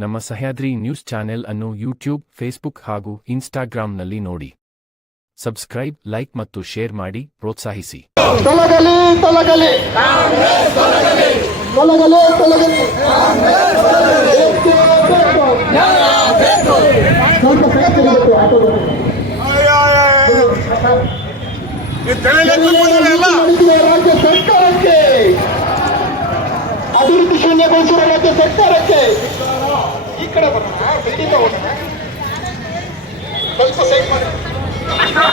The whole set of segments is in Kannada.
ನಮ್ಮ ಸಹ್ಯಾದ್ರಿ ನ್ಯೂಸ್ ಚಾನೆಲ್ ಅನ್ನು ಯೂಟ್ಯೂಬ್, ಫೇಸ್ಬುಕ್ ಹಾಗೂ ಇನ್ಸ್ಟಾಗ್ರಾಂನಲ್ಲಿ ನೋಡಿ. ಸಬ್ಸ್ಕ್ರೈಬ್, ಲೈಕ್ ಮತ್ತು ಶೇರ್ ಮಾಡಿ ಪ್ರೋತ್ಸಾಹಿಸಿ. ತೊಲಗಲಿ ತೊಲಗಲಿ ತೊಲಗಲಿ ತೊಲಗಲಿ ರಾಜ್ಯ ಸರ್ಕಾರಕ್ಕೆ, ಅಭಿವೃದ್ಧಿ ಶೂನ್ಯಗೊಳಿಸಿರುವ ರಾಜ್ಯ ಸರ್ಕಾರಕ್ಕೆ ಈ ಕಡೆ ಬರೋಣ, ಸ್ವಲ್ಪ ಸೈಡ್ ಮಾಡಿ. ಹಲೋ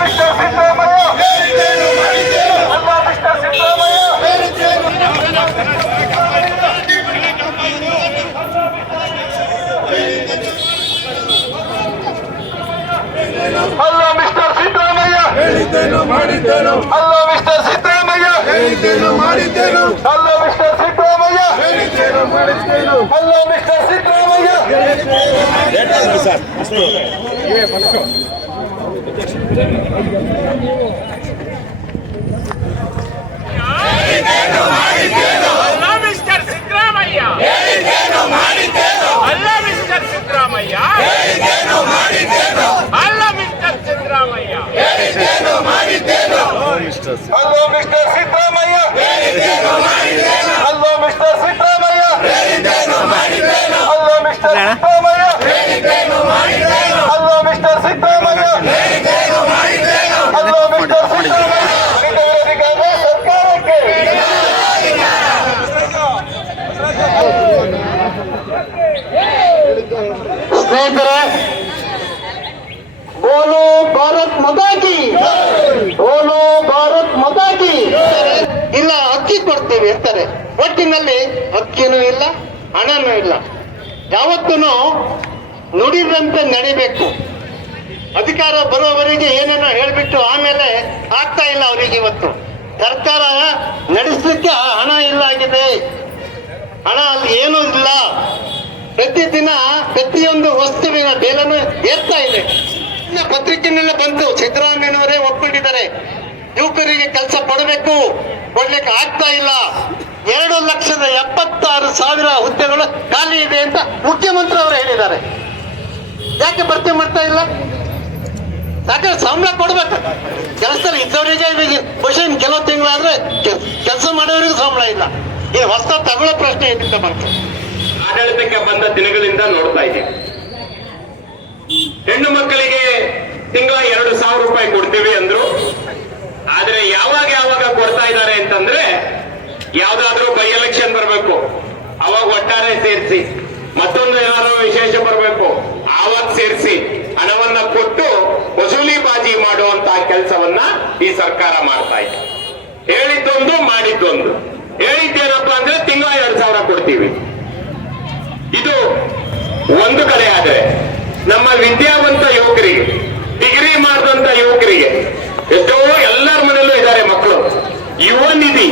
ಮಿಸ್ಟರ್ ಸಿದ್ದರಾಮಯ್ಯ, ಹೇಳಿದ್ದೇನು ಮಾಡಿದ್ದೇನು. ಹಲೋ ಮಿಸ್ಟರ್ ಸಿದ್ದರಾಮಯ್ಯ, ಹೇಳಿದ್ದೇನು ಮಾಡಿದ್ದೇನು. ಹಲೋ ಮಿಸ್ಟರ್ ಸಿದ್ದರಾಮಯ್ಯ, ಹೇಳಿದ್ದೇನು ಮಾಡಿದ್ದೇನು. Hello mister Siddaramaiah, hello mister Siddaramaiah, hello mister Siddaramaiah, hello mister Siddaramaiah, hello mister Siddaramaiah, hello mister Siddaramaiah. ಸರ್ಕಾರಕ್ಕೆ ಸ್ನೇಹಿತರೆ, ಬೋಲೋ ಭಾರತ್ ಮಾತಾ ಕಿ, ಬೋಲೋ ಭಾರತ್ ಮಾತಾ ಕಿ. ಇಲ್ಲ ಅಕ್ಕಿ ಕೊಡ್ತೀವಿ ಅಂತಾರೆ, ಒಟ್ಟಿನಲ್ಲಿ ಅಕ್ಕಿನೂ ಇಲ್ಲ, ಹಣನೂ ಇಲ್ಲ. ಯಾವತ್ತೂ ನುಡಿದಂತೆ ನಡಿಬೇಕು. ಅಧಿಕಾರ ಬರುವವರೆಗೆ ಏನೇನೋ ಹೇಳ್ಬಿಟ್ಟು ಆಮೇಲೆ ಆಗ್ತಾ ಇಲ್ಲ ಅವರಿಗೆ. ಇವತ್ತು ಸರ್ಕಾರ ನಡೆಸಲಿಕ್ಕೆ ಹಣ ಇಲ್ಲ ಆಗಿದೆ, ಹಣ ಅಲ್ಲಿ ಏನೂ ಇಲ್ಲ. ಪ್ರತಿದಿನ ಪ್ರತಿಯೊಂದು ವಸ್ತುವಿನ ಬೆಲೆನೂ ಏರ್ತಾ ಇದೆ. ಪತ್ರಿಕೆನೆಲ್ಲ ಬಂತು, ಸಿದ್ದರಾಮಯ್ಯನವರೇ ಒಪ್ಪಿಟ್ಟಿದ್ದಾರೆ, ಯುವಕರಿಗೆ ಕೆಲಸ ಕೊಡಬೇಕು, ಕೊಡ್ಲಿಕ್ಕೆ ಆಗ್ತಾ ಇಲ್ಲ. 2,76,000 ಹುದ್ದೆಗಳು ಖಾಲಿ ಇದೆ ಅಂತ ಮುಖ್ಯಮಂತ್ರಿ ಅವರು ಹೇಳಿದ್ದಾರೆ. ಯಾಕೆ ಭರ್ತಿ ಮಾಡ್ತಾ ಇಲ್ಲ? ಯಾಕಂದ್ರೆ ಸಂಬಳ ಕೊಡ್ಬೇಕು. ಕೆಲಸದಲ್ಲಿ ಇದ್ದವರಿಗೆ ಬಹುಶಃ ಕೆಲವು ತಿಂಗಳಾದ್ರೆ ಕೆಲಸ ಮಾಡೋರಿಗೆ ಸಂಬಳ ಇಲ್ಲ. ಇದು ಹೊಸ ತಗೊಳ್ಳೋ ಪ್ರಶ್ನೆ ಇದಕ್ಕೆ ಬಂತು. ಆಡಳಿತಕ್ಕೆ ಬಂದ ದಿನಗಳಿಂದ ನೋಡ್ತಾ ಇದ್ದೀವಿ. ಹೆಣ್ಣು ಮಕ್ಕಳಿಗೆ ತಿಂಗಳ 2,000 ರೂಪಾಯಿ ಕೊಡ್ತೀವಿ ಅಂದ್ರು. ಆದ್ರೆ ಯಾವಾಗ ಕೊಡ್ತಾ ಇದ್ದಾರೆ ಅಂತಂದ್ರೆ, ಯಾವ್ದಾದ್ರೂ ಬೈ ಎಲೆಕ್ಷನ್ ಬರಬೇಕು, ಅವಾಗ ಒಟ್ಟಾರೆ ಸೇರಿಸಿ, ಮತ್ತೊಂದು ಏನಾದ್ರು ವಿಶೇಷ ಬರಬೇಕು, ಆವಾಗ ಸೇರಿಸಿ ಹಣವನ್ನ ಕೊಟ್ಟು ವಸೂಲಿ ಬಾಜಿ ಮಾಡುವಂತಹ ಕೆಲಸವನ್ನ ಈ ಸರ್ಕಾರ ಮಾಡ್ತಾ ಇದೆ. ಹೇಳಿದ್ದೊಂದು ಮಾಡಿದ್ದೊಂದು. ಹೇಳಿದ್ದೇನಪ್ಪ ಅಂದ್ರೆ ತಿಂಗಳ 2,000 ಕೊಡ್ತೀವಿ. ಇದು ಒಂದು ಕಡೆ. ಆದ್ರೆ ನಮ್ಮ ವಿದ್ಯಾವಂತ ಯುವಕರಿಗೆ, ಡಿಗ್ರಿ ಮಾಡಿದಂತ ಯುವಕರಿಗೆ, ಎಷ್ಟೋ ಎಲ್ಲರ ಮನೆಯಲ್ಲೂ ಇದ್ದಾರೆ ಮಕ್ಕಳು, ಯುವ ನಿಧಿ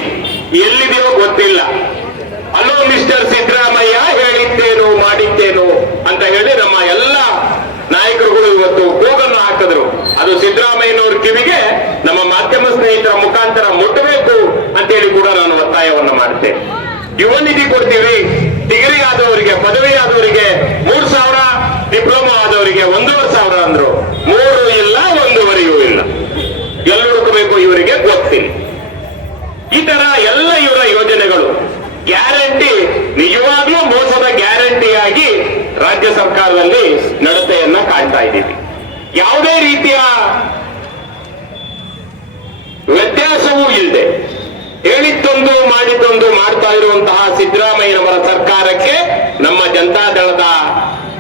ಎಲ್ಲಿದೆಯೋ ಗೊತ್ತಿಲ್ಲ. ಅಲ್ಲೋ ಮಿಸ್ಟರ್ ಸಿದ್ದರಾಮಯ್ಯ, ಹೇಳಿದ್ದೇನು ಮಾಡಿದ್ದೇನು ಅಂತ ಹೇಳಿ ನಮ್ಮ ಎಲ್ಲ ನಾಯಕರುಗಳು ಇವತ್ತು ಕೂಗನ್ನು ಹಾಕಿದ್ರು. ಅದು ಸಿದ್ದರಾಮಯ್ಯನವ್ರ ಕಿವಿಗೆ ನಮ್ಮ ಮಾಧ್ಯಮ ಸ್ನೇಹಿತರ ಮುಖಾಂತರ ಮುಟ್ಟಬೇಕು ಅಂತೇಳಿ ಕೂಡ ನಾನು ಒತ್ತಾಯವನ್ನು ಮಾಡ್ತೇನೆ. ಯುವ ನಿಧಿ ಕೊಡ್ತೀವಿ, ಡಿಗ್ರಿ ಆದವರಿಗೆ, ಪದವಿ ಆದವರಿಗೆ 3,000, ಡಿಪ್ಲೊಮಾ ಆದವರಿಗೆ 1,500 ಅಂದ್ರು. 3 ಇಲ್ಲ, 1ವರೆಗೂ ಇಲ್ಲ. ಎಲ್ಲಿ ಹುಡುಕಬೇಕು ಇವರಿಗೆ ಗೊತ್ತಿಲ್ಲ. ಈ ತರ ಎಲ್ಲ ಇವರ ಯೋಜನೆಗಳು ಗ್ಯಾರಂಟಿ, ನಿಜವಾಗ್ಲೂ ಮೋಸದ ಗ್ಯಾರಂಟಿಯಾಗಿ ರಾಜ್ಯ ಸರ್ಕಾರದಲ್ಲಿ ನಡತೆಯನ್ನ ಕಾಣ್ತಾ ಇದ್ದೀವಿ. ಯಾವುದೇ ರೀತಿಯ ವ್ಯತ್ಯಾಸವೂ ಇಲ್ಲದೆ ಹೇಳಿದ್ದೊಂದು ಮಾಡಿದ್ದೊಂದು ಮಾಡ್ತಾ ಇರುವಂತಹ ಸಿದ್ದರಾಮಯ್ಯನವರ ಸರ್ಕಾರಕ್ಕೆ ನಮ್ಮ ಜನತಾದಳದ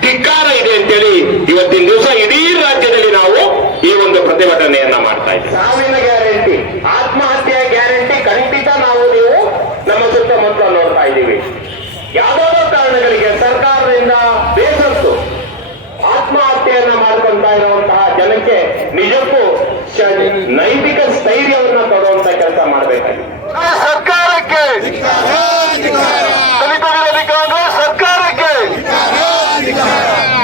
ಧಿಕ್ಕಾರ ಇದೆ ಅಂತೇಳಿ ಇವತ್ತಿನ ದಿವಸ ಇಡೀ ರಾಜ್ಯದಲ್ಲಿ ನಾವು ಈ ಒಂದು ಪ್ರತಿಭಟನೆಯನ್ನ ಮಾಡ್ತಾ ಇದ್ದೀವಿ. ಸಾವಿನ ಗ್ಯಾರಂಟಿ, ಆತ್ಮಹತ್ಯೆ ಗ್ಯಾರಂಟಿ ಖಂಡಿತ ನಾವು ನೀವು ನಮ್ಮ ಸುತ್ತಮುತ್ತ ನೋಡ್ತಾ ಇದ್ದೀವಿ. ಯಾವುದಾದ್ರೂ ಕಾರಣಗಳಿಗೆ ಸರ್ಕಾರದಿಂದ ಬೇಸತ್ತು ಆತ್ಮಹತ್ಯೆಯನ್ನ ಮಾಡ್ಕೊಂತ ಇರುವಂತಹ ಜನಕ್ಕೆ ನಿಜಕ್ಕೂ ನೈತಿಕ ಸ್ಥೈರ್ಯವನ್ನ ಕೊಡುವಂತ ಕೆಲಸ ಮಾಡಬೇಕಾಗಿದೆ. ಸರ್ಕಾರಕ್ಕೆ, ದಲಿತ ವಿರೋಧಿ ಕಾಂಗ್ರೆಸ್ ಸರ್ಕಾರಕ್ಕೆ,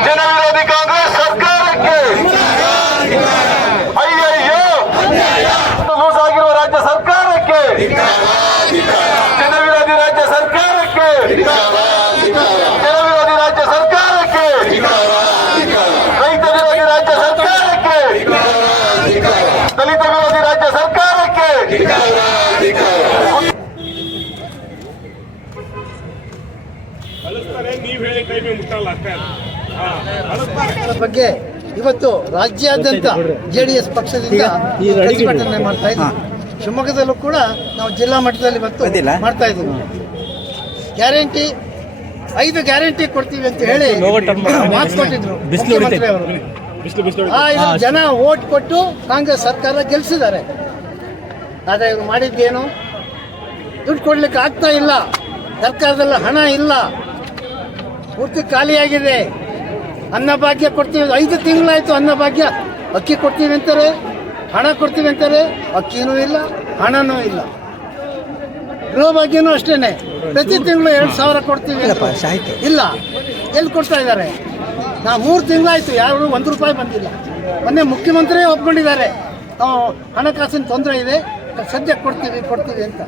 ಜನ ವಿರೋಧಿ ಕಾಂಗ್ರೆಸ್ ಸರ್ಕಾರಕ್ಕೆ, ಅಯ್ಯಯ್ಯೋ ಲೂಸ್ ಆಗಿರುವ ರಾಜ್ಯ ಸರ್ಕಾರಕ್ಕೆ, ಜನ ವಿರೋಧಿ ರಾಜ್ಯ ಸರ್ಕಾರಕ್ಕೆ ಅದರ ಬಗ್ಗೆ ಇವತ್ತು ರಾಜ್ಯಾದ್ಯಂತ JDS ಪಕ್ಷದಿಂದ ಪ್ರತಿಭಟನೆ ಮಾಡ್ತಾ ಇದ್ದೀವಿ. ಶಿವಮೊಗ್ಗದಲ್ಲೂ ಕೂಡ ನಾವು ಜಿಲ್ಲಾ ಮಟ್ಟದಲ್ಲಿ ಇವತ್ತು ಮಾಡ್ತಾ ಇದ್ದೀವಿ. ಗ್ಯಾರಂಟಿ 5 ಗ್ಯಾರಂಟಿ ಕೊಡ್ತೀವಿ ಅಂತ ಹೇಳಿ ಮಾತು ಕೊಟ್ಟಿದ್ರು ಮುಖ್ಯಮಂತ್ರಿ ಅವರು. ಜನ ವೋಟ್ ಕೊಟ್ಟು ಕಾಂಗ್ರೆಸ್ ಸರ್ಕಾರ ಗೆಲ್ಲಿಸಿದ್ದಾರೆ. ಆದರೆ ಇವರು ಮಾಡಿದ್ದೇನು? ದುಡ್ಡು ಕೊಡ್ಲಿಕ್ಕೆ ಆಗ್ತಾ ಇಲ್ಲ. ಸರ್ಕಾರದಲ್ಲಿ ಹಣ ಇಲ್ಲ, ಪೂರ್ತಿ ಖಾಲಿಯಾಗಿದೆ. ಅನ್ನಭಾಗ್ಯ ಕೊಡ್ತೀವಿ, 5 ತಿಂಗಳಾಯ್ತು ಅನ್ನಭಾಗ್ಯ. ಅಕ್ಕಿ ಕೊಡ್ತೀವಿ ಅಂತಾರೆ, ಹಣ ಕೊಡ್ತೀವಿ ಅಂತಾರೆ, ಅಕ್ಕಿನೂ ಇಲ್ಲ, ಹಣನೂ ಇಲ್ಲ. ಗೃಹ ಭಾಗ್ಯನೂ ಅಷ್ಟೇನೆ, ಪ್ರತಿ ತಿಂಗಳು 2,000 ಕೊಡ್ತೀವಿ ಇಲ್ಲ. ಎಲ್ಲಿ ಕೊಡ್ತಾ ಇದ್ದಾರೆ? ನಾವು 3 ತಿಂಗಳಾಯ್ತು, ಯಾರು 1 ರೂಪಾಯಿ ಬಂದಿಲ್ಲ. ಮೊನ್ನೆ ಮುಖ್ಯಮಂತ್ರಿ ಒಪ್ಕೊಂಡಿದ್ದಾರೆ ಹಣಕಾಸಿನ ತೊಂದರೆ ಇದೆ, ಸದ್ಯಕ್ಕೆ ಕೊಡ್ತೀವಿ ಅಂತ.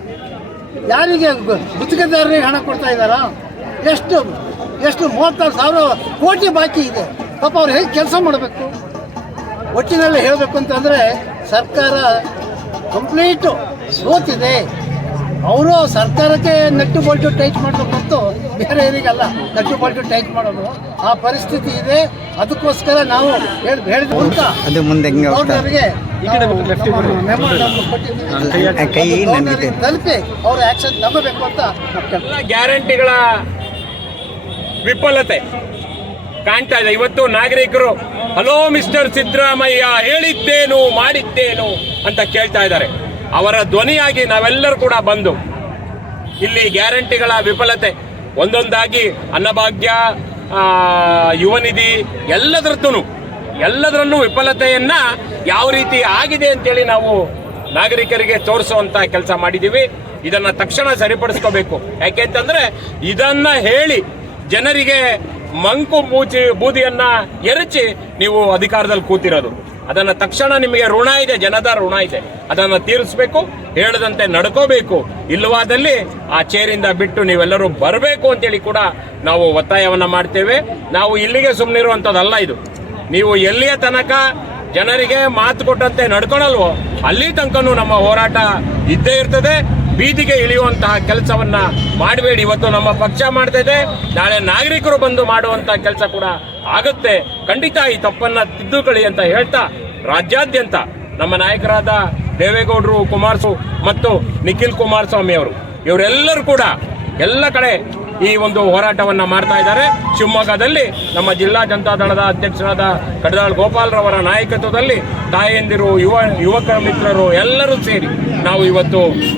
ಯಾರಿಗೆ? ಗುತ್ತಿಗೆದಾರರಿಗೆ ಹಣ ಕೊಡ್ತಾ ಇದ್ದಾರಾ? ಎಷ್ಟು 36,000 ಕೋಟಿ ಬಾಕಿ ಇದೆ. ಪಾಪ ಅವ್ರು ಹೇಗೆ ಕೆಲಸ ಮಾಡಬೇಕು? ಒಟ್ಟಿನಲ್ಲಿ ಹೇಳಬೇಕು ಅಂತಂದರೆ ಸರ್ಕಾರ ಕಂಪ್ಲೀಟು ಸೋತಿದೆ. ಅವರು ಸರ್ಕಾರಕ್ಕೆ ನಟ್ಟು ಬೋಲ್ಟು ಟೈಟ್ ಮಾಡಬೇಕು ಹೊರತು ಬೇರೆ ಏನಿಗಲ್ಲ ನಟ್ಟು ಬೋಲ್ಟು ಟೈಟ್ ಮಾಡೋದು. ಆ ಪರಿಸ್ಥಿತಿ ಇದೆ. ಅದಕ್ಕೋಸ್ಕರ ನಾವು ಹೇಳಿದ ಮೂಲಕ ಗೌರ್ನರ್ಗೆ ತಲುಪಿ ಅವರು ಆಕ್ಷನ್ ತಗೋಬೇಕು ಅಂತ ಗ್ಯಾರಂಟಿಗಳ ವಿಫಲತೆ ಕಾಣ್ತಾ ಇದೆ. ಇವತ್ತು ನಾಗರಿಕರು ಹಲೋ ಮಿಸ್ಟರ್ ಸಿದ್ದರಾಮಯ್ಯ ಹೇಳಿದ್ದೇನು ಮಾಡಿದ್ದೇನು ಅಂತ ಕೇಳ್ತಾ ಇದ್ದಾರೆ. ಅವರ ಧ್ವನಿಯಾಗಿ ನಾವೆಲ್ಲರೂ ಕೂಡ ಬಂದು ಇಲ್ಲಿ ಗ್ಯಾರಂಟಿಗಳ ವಿಫಲತೆ ಒಂದೊಂದಾಗಿ ಅನ್ನಭಾಗ್ಯ, ಯುವ ನಿಧಿ ಎಲ್ಲದರಲ್ಲೂ ವಿಫಲತೆಯನ್ನ ಯಾವ ರೀತಿ ಆಗಿದೆ ಅಂತೇಳಿ ನಾವು ನಾಗರಿಕರಿಗೆ ತೋರಿಸುವಂತ ಕೆಲಸ ಮಾಡಿದ್ದೀವಿ. ಇದನ್ನ ತಕ್ಷಣ ಸರಿಪಡಿಸ್ಕೋಬೇಕು. ಯಾಕೆಂತಂದ್ರೆ ಇದನ್ನ ಹೇಳಿ ಜನರಿಗೆ ಮಂಕು ಬೂದಿಯನ್ನ ಎರಚಿ ನೀವು ಅಧಿಕಾರದಲ್ಲಿ ಕೂತಿರೋದು. ಅದನ್ನ ತಕ್ಷಣ ನಿಮಗೆ ಋಣ ಇದೆ, ಜನದ ಋಣ ಇದೆ, ಅದನ್ನ ತೀರಿಸಬೇಕು, ಹೇಳದಂತೆ ನಡ್ಕೋಬೇಕು. ಇಲ್ಲವಾದಲ್ಲಿ ಆ ಚೇರಿಂದ ಬಿಟ್ಟು ನೀವೆಲ್ಲರೂ ಬರಬೇಕು ಅಂತೇಳಿ ಕೂಡ ನಾವು ಒತ್ತಾಯವನ್ನ ಮಾಡ್ತೇವೆ. ನಾವು ಇಲ್ಲಿಗೆ ಸುಮ್ಮನಿರುವಂಥದ್ದಲ್ಲ ಇದು. ನೀವು ಎಲ್ಲಿಯ ತನಕ ಜನರಿಗೆ ಮಾತು ಕೊಟ್ಟಂತೆ ನಡ್ಕೊಳಲ್ವೋ ಅಲ್ಲಿ ತನಕನೂ ನಮ್ಮ ಹೋರಾಟ ಇದ್ದೇ ಇರ್ತದೆ. ಬೀದಿಗೆ ಇಳಿಯುವಂತಹ ಕೆಲಸವನ್ನ ಮಾಡಬೇಡಿ. ಇವತ್ತು ನಮ್ಮ ಪಕ್ಷ ಮಾಡ್ತಾ ಇದೆ, ನಾಳೆ ನಾಗರಿಕರು ಬಂದು ಮಾಡುವಂತಹ ಕೆಲಸ ಕೂಡ ಆಗುತ್ತೆ. ಖಂಡಿತ ಈ ತಪ್ಪನ್ನ ತಿದ್ದುಕೊಳ್ಳಿ ಅಂತ ಹೇಳ್ತಾ ರಾಜ್ಯಾದ್ಯಂತ ನಮ್ಮ ನಾಯಕರಾದ ದೇವೇಗೌಡರು, ಮತ್ತು ನಿಖಿಲ್ ಕುಮಾರಸ್ವಾಮಿ ಅವರು ಇವರೆಲ್ಲರೂ ಕೂಡ ಎಲ್ಲ ಕಡೆ ಈ ಒಂದು ಹೋರಾಟವನ್ನ ಮಾಡ್ತಾ ಇದ್ದಾರೆ. ಶಿವಮೊಗ್ಗದಲ್ಲಿ ನಮ್ಮ ಜಿಲ್ಲಾ ಜನತಾದಳದ ಅಧ್ಯಕ್ಷರಾದ ಕಡದಾಳ್ ಗೋಪಾಲ್ರವರ ನಾಯಕತ್ವದಲ್ಲಿ ತಾಯಂದಿರು, ಯುವಕ ಮಿತ್ರರು ಎಲ್ಲರೂ ಸೇರಿ ನಾವು ಇವತ್ತು